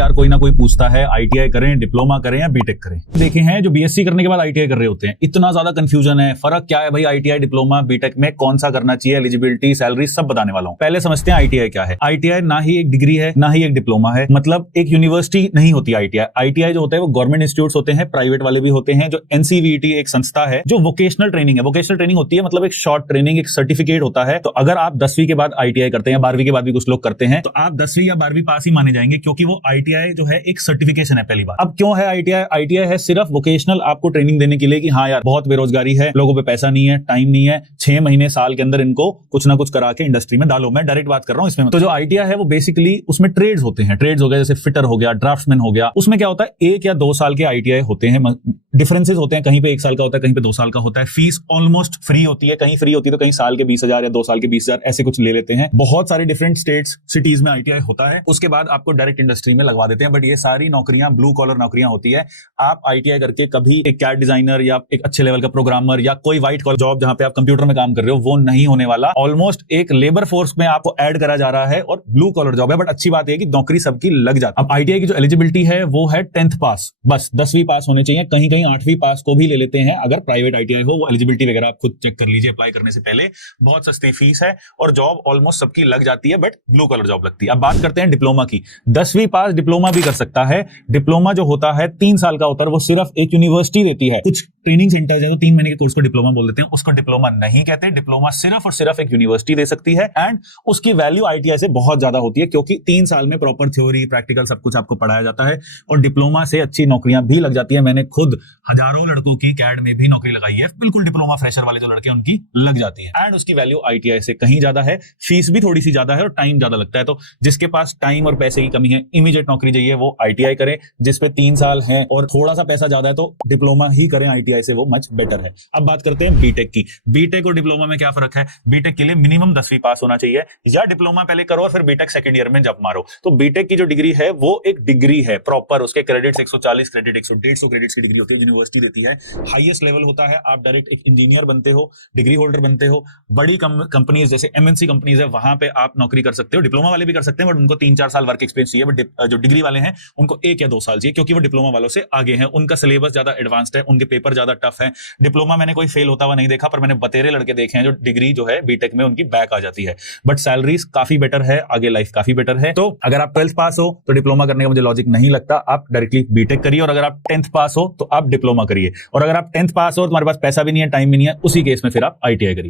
यार कोई ना कोई पूछता है आईटीआई करें, डिप्लोमा करें या बीटेक करें। देखे हैं जो बीएससी करने के बाद आईटीआई कर रहे होते हैं, इतना ज्यादा कंफ्यूजन है। फर्क क्या है भाई आईटीआई, डिप्लोमा, बीटेक में कौन सा करना चाहिए, एलिजिबिलिटी, सैलरी सब बताने वाला हूं। पहले समझते हैं आईटीआई क्या है। आईटीआई ना ही एक डिग्री है ना ही एक डिप्लोमा है, मतलब एक यूनिवर्सिटी नहीं होती आईटीआई। आईटीआई जो होता है वो गवर्नमेंट इंस्टीट्यूट होते हैं, प्राइवेट वाले भी होते हैं। जो एनसीवीटी एक संस्था है जो वोकेशनल ट्रेनिंग है, वोकेशनल ट्रेनिंग होती है, मतलब एक शॉर्ट ट्रेनिंग, एक सर्टिफिकेट होता है। तो अगर आप 10वीं के बाद आईटीआई करते हैं, 12वीं के बाद भी कुछ लोग करते हैं, तो आप 10वीं या 12वीं पास ही माने जाएंगे, क्योंकि वो आईटीआई जो है एक सर्टिफिकेशन है पहली बार। अब क्यों है आईटीआई? आईटीआई है सिर्फ वोकेशनल आपको ट्रेनिंग देने के लिए कि हाँ यार बहुत बेरोजगारी है, लोगों पे पैसा नहीं है, टाइम नहीं है, 6 महीने साल के अंदर इनको कुछ ना कुछ करा के इंडस्ट्री में डालो। मैं डायरेक्ट बात कर रहा हूं इसमें। तो जो आईटीआई है वो बेसिकली उसमें ट्रेड्स होते हैं। ट्रेड्स हो गया जैसे फिटर हो गया, ड्राफ्ट्समैन हो गया। उसमें क्या होता है 1 या 2 साल के आईटीआई होते हैं। डिफरेंसेस होते हैं, कहीं पे 1 साल का होता है, कहीं पे 2 साल का होता है। फीस ऑलमोस्ट फ्री होती है, कहीं फ्री होती है तो कहीं साल के 20,000 या 2 साल के 20,000 ऐसे कुछ ले लेते हैं। बहुत सारे डिफरेंट स्टेट्स, सिटीज में आईटीआई होता है। उसके बाद आपको डायरेक्ट इंडस्ट्री में लगवा देते हैं। बट ये सारी नौकरियां ब्लू कॉलर नौकरियां होती है। आप आईटीआई करके कभी एक कैड डिजाइनर या एक अच्छे लेवल का प्रोग्रामर या कोई व्हाइट कॉलर जॉब जहां पे आप कंप्यूटर में काम कर रहे हो वो नहीं होने वाला। ऑलमोस्ट एक लेबर फोर्स में आपको ऐड करा जा रहा है और ब्लू कॉलर जॉब है। बट अच्छी बात है कि नौकरी सबकी लग जाती है। अब आईटीआई की जो एलिजिबिलिटी है वो है 10th पास, बस 10वीं पास होने चाहिए। कहीं कहीं 8वीं पास को भी ले लेते हैं अगर प्राइवेट आईटीआई हो। वो एलिजिबिलिटी वगैरह आप खुद चेक कर लीजिए अप्लाई करने से पहले। बहुत सस्ती फीस है और जॉब ऑलमोस्ट सबकी लग जाती है, बट ब्लू कॉलर जॉब लगती है। अब बात करते हैं डिप्लोमा की। 10वीं पास डिप्लोमा भी कर सकता है। डिप्लोमा जो होता है 3 साल का होता है, वो सिर्फ एक यूनिवर्सिटी देती है। कुछ ट्रेनिंग सेंटर है तो 3 महीने के कोर्स को डिप्लोमा बोल देते हैं, उसको डिप्लोमा नहीं कहते। डिप्लोमा सिर्फ और सिर्फ एक यूनिवर्सिटी दे सकती है एंड उसकी वैल्यू आईटीआई से बहुत ज्यादा होती है, क्योंकि 3 साल में प्रॉपर थ्योरी, प्रैक्टिकल सब कुछ आपको पढ़ाया जाता है और डिप्लोमा से अच्छी नौकरियां भी लग जाती है। मैंने खुद हजारों लड़कों की कैड में भी नौकरी लगाई है, बिल्कुल डिप्लोमा फ्रेशर वाले जो लड़के उनकी लग जाती है एंड उसकी वैल्यू आईटीआई से कहीं ज्यादा है। फीस भी थोड़ी सी ज्यादा है और टाइम ज्यादा लगता है। तो जिसके पास टाइम और पैसे की कमी है, इमीडिएट नौकरी चाहिए, वो आईटीआई करे। जिसपे 3 साल है और थोड़ा सा पैसा ज्यादा है तो डिप्लोमा ही करें, आईटीआई से वो मच बेटर है। अब बात करते हैं बीटेक की। बीटेक और डिप्लोमा में क्या फर्क है? बीटेक के लिए मिनिमम 10वीं पास होना चाहिए या डिप्लोमा पहले करो और फिर बीटेक सेकंड ईयर में जब मारो। तो बीटेक की जो डिग्री है वो एक डिग्री है प्रॉपर, उसके क्रेडिट्स 140 क्रेडिट, 150 क्रेडिट्स की डिग्री होती है, यूनिवर्सिटी देती है। हाईएस्ट लेवल होता है, आप डायरेक्ट एक इंजीनियर बनते हो, डिग्री होल्डर बनते हो। बड़ी कंपनीज जैसे एमएनसी कंपनीज है वहां पे आप नौकरी कर सकते हो। डिप्लोमा वाले भी कर सकते हैं बट उनको 3-4 साल वर्क एक्सपीरियंस चाहिए। बट जो डिग्री वाले हैं उनको 1 या 2 साल चाहिए, क्योंकि वो डिप्लोमा वालों से आगे हैं। उनका सिलेबस ज्यादा एडवांस्ड है, उनके पेपर ज्यादा टफ है। डिप्लोमा मैंने कोई फेल होता हुआ नहीं देखा, पर मैंने बतेरे लड़के देखे हैं जो डिग्री जो है बीटेक में उनकी बैक आ जाती है। बट सैलरीज काफी बेटर है, आगे लाइफ काफी बेटर है। तो अगर आप 12th पास हो तो डिप्लोमा करने का मुझे लॉजिक नहीं लगता, आप डायरेक्टली बीटेक करिए। और अगर आप 10th पास हो तो आप डिप्लोमा करिए। और अगर आप 10th पास हो, तुम्हारे पास पैसा भी नहीं है, टाइम भी नहीं है, उसी केस में फिर आप आईटीआई करिए।